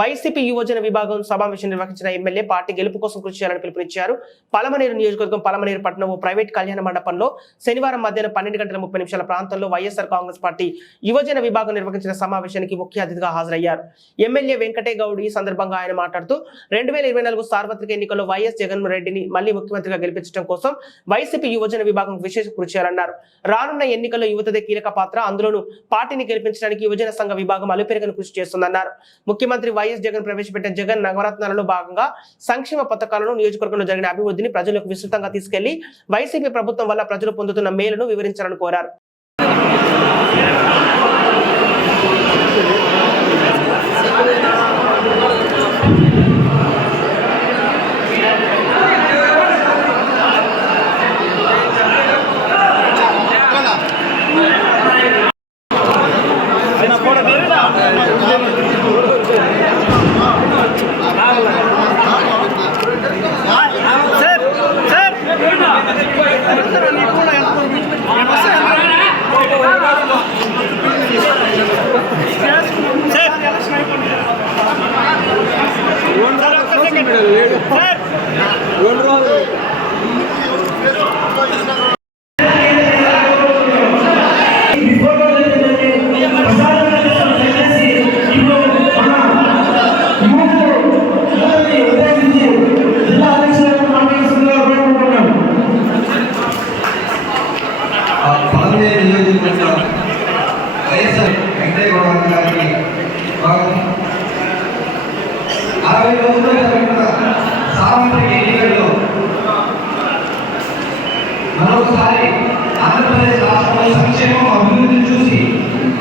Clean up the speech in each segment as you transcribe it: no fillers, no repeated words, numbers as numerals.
YCP యువజన విభాగం సమావేశం నిర్వహించిన ఎమ్మెల్యే పార్టీ గెలుపు కోసం కృషి చేయాలని పిలుపునిచ్చారు. పలమనేరు నియోజకవర్గం పలమనేరు పట్టణం ఓ ప్రైవేట్ కళ్యాణ మండపంలో శనివారం మధ్యాహ్నం 12:30 ప్రాంతంలో వైఎస్ఆర్ కాంగ్రెస్ పార్టీ యువజన విభాగం నిర్వహించిన సమావేశానికి ముఖ్య అతిథిగా హాజరయ్యారు. ఎమ్మెల్యే వెంకటే గౌడ్ ఈ సందర్భంగా ఆయన మాట్లాడుతూ 2024 సార్వత్రిక ఎన్నికల్లో వైఎస్ జగన్మోహన్ రెడ్డిని మళ్లీ ముఖ్యమంత్రిగా గెలిపించడం కోసం వైసీపీ యువజన విభాగం విశేష కృషి చేయాలన్నారు. రానున్న ఎన్నికల్లో యువతదే కీలక పాత్ర, అందులోనూ పార్టీని గెలిపించడానికి యువజన సంఘ విభాగం అలుపెరగని కృషి చేస్తుందన్నారు. ముఖ్యమంత్రి వైఎస్ జగన్ ప్రవేశపెట్టిన జగన్ నవరత్నాలలో భాగంగా సంక్షేమ పథకాలను, నియోజకవర్గంలో జరిగిన అభివృద్ధిని ప్రజలకు విస్తృతంగా తీసుకెళ్లి వైసీపీ ప్రభుత్వం వల్ల ప్రజలు పొందుతున్న మేలును వివరించాలని కోరారు. మరొకసారి ఆంధ్రప్రదేశ్ రాష్ట్రంలో సంక్షేమం అభివృద్ధి చూసి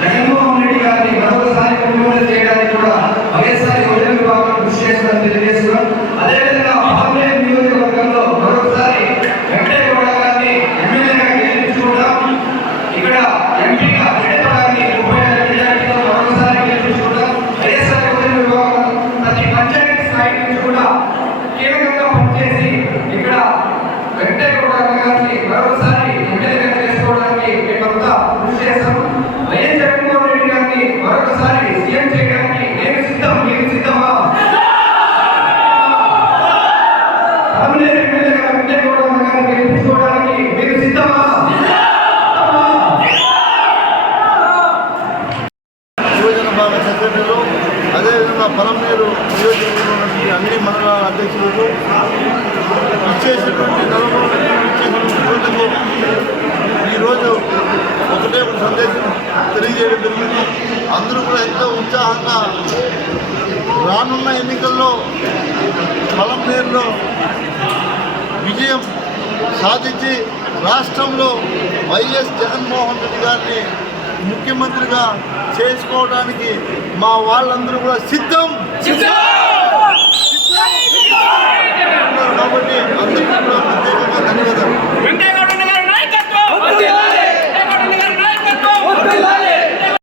జగన్మోహన్ రెడ్డి గారిని మరొకసారి ముఖ్యమంత్రి చేయడానికి కూడా వైఎస్ఆర్ యువజన విభాగం కృషి చేస్తుందని తెలియజేస్తున్నాం. అదేవిధంగా పలమనేరు నియోజకవర్గంలో మరొకసారి వెంకటే గౌడ గారిని ఎమ్మెల్యేగా గెలిపించుకుంటాం. ఇక్కడ ఎంపీగా రెడ్డి గారిని 37 మెజారిటీతో మరొకసారి గెలిపించుకుంటాం. వైఎస్ఆర్ యువజన విభాగం ప్రతి పంచాయతీ స్థాయి నుంచి కూడా కీలకంగా పనిచేసి ఇక్కడ వెంకటే గౌడ గారిని మరొకసారి ఎమ్మెల్యేగా చేసుకోవడానికి మేమంతా కృషి చేస్తాం. వైఎస్ జగన్మోహన్ రెడ్డి గారిని మరొకసారి సీఎం చేయడానికి నేను సిద్ధం, మీరు సిద్ధమా? పలమనేరు ఎమ్మెల్యేగా వెంకటే గౌడ గారిని గెలిపించుకోవడానికి మీరు సిద్ధమా? యువజన భాగ సెక్రటరీలు, అదేవిధంగా పలమనేరు నియోజకవర్గంలో అన్ని మండలాల అధ్యక్షులకు ఇచ్చేసినటువంటి యువతకు ఈరోజు ఒకటే ఒక సందేశం తెలియజేయడం జరిగింది. అందరూ కూడా ఎంతో ఉత్సాహంగా రానున్న ఎన్నికల్లో పలమనేరులో విజయం సాధించి రాష్ట్రంలో వైఎస్ జగన్మోహన్ రెడ్డి గారిని ముఖ్యమంత్రిగా చేసుకోవడానికి మా వాళ్ళందరూ కూడా సిద్ధం.